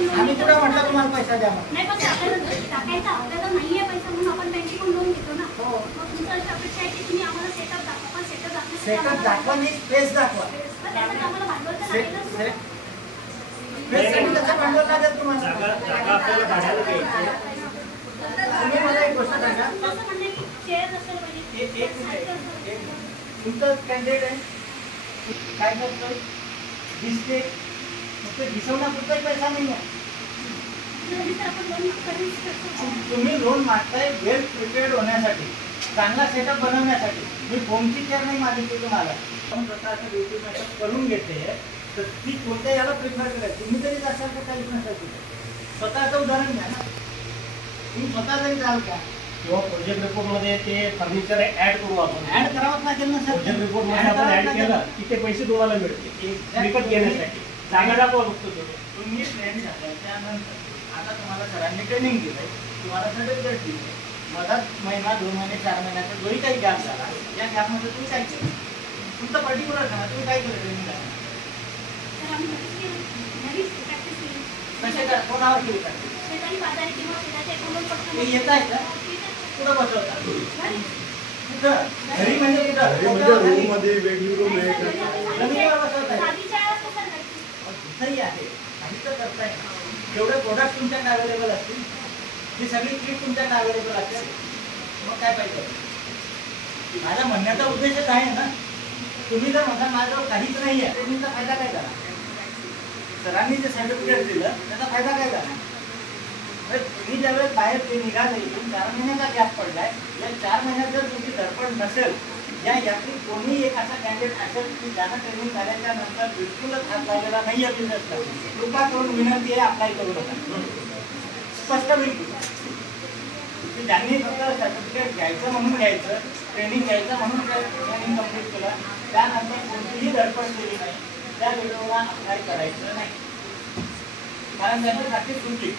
आम्ही कुठं म्हटलं तुम्हाला पैसा द्या नाही पण टाकायचा आपल्याला नाहीये पैसा म्हणून आपण बँकेकडून लोन घेतो ना. हो मग तुमचं अशी अपेक्षा आहे की तुम्ही आम्हाला सेटअप दाखवा. पण सेटअप दाखवा नाही स्पेस दाखवा. त्यासाठी आम्हाला भांडवल तर लागेलच. स्पेससाठी कसं भांडवल लागेल तुम्हाला? जागा आपल्याला भाड्याला घ्यायची. तुम्ही मला एक गोष्ट सांगा. असं म्हणणं की शेअर असेल पाहिजे. तुमचं कॅन्डिडेट आहे काय करतोय दिसते फक्त दिसवण्यापुरताही पैसा नाही आहे. तुम्ही लोन मागताय वेल प्रिपेअर्ड होण्यासाठी, चांगला सेटअप बनवण्यासाठी. मी फोनची केअर नाही मागितली तुम्हाला, पण स्वतःचं रेक्युमेशन करून घेते तर ती कोणत्या याला प्रिफर करायची. तुम्ही तरी असाल तर काहीच नसेल. स्वतःचं उदाहरण घ्या ना, तुम्ही स्वतः तरी जाल का? किंवा प्रोजेक्ट रिपोर्ट मध्ये ते फर्निचर ऍड करू आपण. ऍड करावंच लागेल ना सर. प्रोजेक्ट रिपोर्ट मध्ये आपण ऍड केलं की ते पैसे तुम्हाला मिळतील विकत घेण्यासाठी. जागा दाखवा बघतो तुम्ही ट्रेन झाल्याच्या नंतर आता तुम्हाला सरांनी ट्रेनिंग दिलंय, तुम्हाला सर्टिफिकेट दिले. मधात महिना 2 महिने 4 महिन्याचा जोही काही गॅप झाला या गॅपमध्ये तुम्ही काय केलं? तुमचं पर्टिक्युलर सांगा तुम्ही काय केलं ट्रेनिंग झाला? कसे काय कोणावर केली का? येत आहे का? कुठं बसवता? कुठं? घरी म्हणजे कुठं? रूम मध्ये वेगवेगळं जमिनीवर बसवताय. तिथंही आहे काही तर करताय. जेवढे प्रोडक्ट तुमच्याकडे अवेलेबल असतील ती सगळी किट तुमच्याकडे अवेलेबल असेल मग काय पाहिजे? माझा म्हणण्याचा उद्देशच आहे ना. तुम्ही जर म्हणता माझ्याजवळ काहीच नाही आहे ट्रेनिंगचा फायदा काय झाला? सरांनी जे सर्टिफिकेट दिलं त्याचा फायदा काय झाला? तुम्ही ज्यावेळेस बाहेर ते निघाले 4 महिन्याचा गॅप पडलाय. या 4 महिन्यात जर तुमची धडपड नसेल, या यातली कोणी एक असा कॅन्डिडेट असेल की ज्यांना ट्रेनिंग झाल्याच्या नंतर बिलकुलच हात लागलेला नाही आहे बिझनेसला, कृपा करून विनंती आहे अप्लाय करू नका. स्पष्ट बिलकुल की ज्यांनी फक्त सर्टिफिकेट घ्यायचं म्हणून घ्यायचं, ट्रेनिंग घ्यायचं म्हणून ट्रेनिंग कम्प्लीट केलं, त्यानंतर कोणतीही धडपड केली नाही, त्या व्हिडिओला अप्लाय करायचं नाही. कारण त्यांची प्रॅक्टिस सुटली.